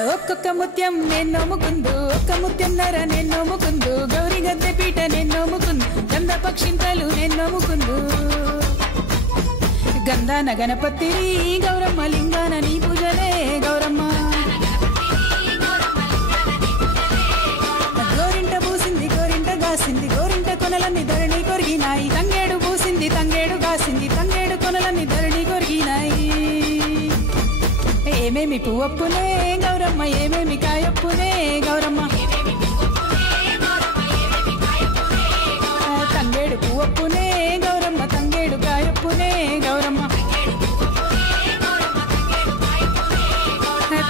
ఒక్కొక్క ముత్యం నేను నోముకుందు ఒక్క ముత్యంన్నర నేను నోముకుందు గౌరీ గద్దె పీట నేను నోముకుందు గంధ పక్షింతలు నేను నోముకుందు గంధాన గణపతి గౌరమ్మ లింగాన నీ పూజలే గౌరమ్మ గోరింట పూసింది గోరింట గాసింది గోరింట కొనలన్నీ ధరణి కొరిగినాయి తంగేడు పూసింది తంగేడు గాసింది తంగేడు కొనలన్నీ ధరణి కొరిగినాయి ఏమేమి పువ్వప్పునే గౌరమ్మ ఏమేమి కాయప్పునే గౌరమ్మ తంగేడు పువ్వప్పునే గౌరమ్మ తంగేడు కాయప్పునే గౌరమ్మ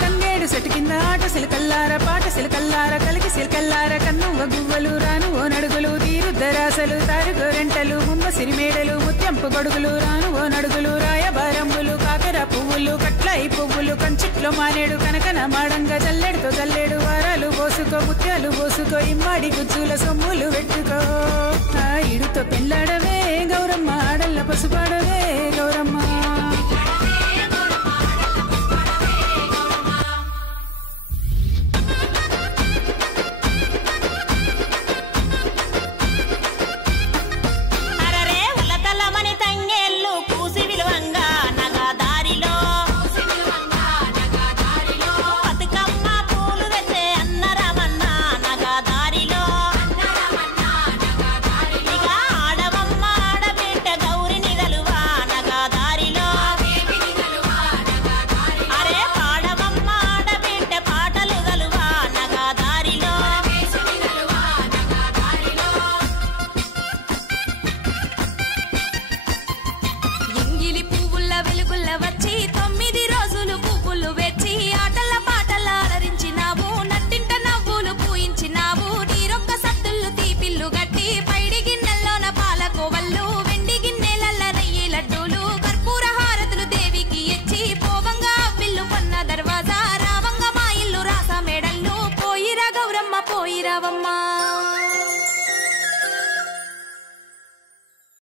తంగేడు సెటు కింద ఆట సిలకల్లార పాట సిలకల్లార కలికి సిలకల్లార కన్నువ గువ్వలు రాను ఓ నడుగులు తీరుద్దరాసలు తారు గోరెంటలు ముమ్మ సిరిమేడలు ముత్యంపు గొడుగులు రాను ఓ నడుగులు రాయబారంబులు కాకర పువ్వులు కట్లయి పువ్వులు కంచిట్లో మానేడు కనకన మాడంగా జల్లెడుతో జల్లెడు వారాలు పోసుకో ముత్యాలు పోసుకో ఇమ్మాడి గుజ్జుల సొమ్ములు పెట్టుకో ఇడుతో పెళ్ళాడవే గౌరమ్మ ఆడల్ల పసుపాడవే గౌరమ్మ వెలుగుల్ల వచ్చి 9 రోజులు పువ్వులు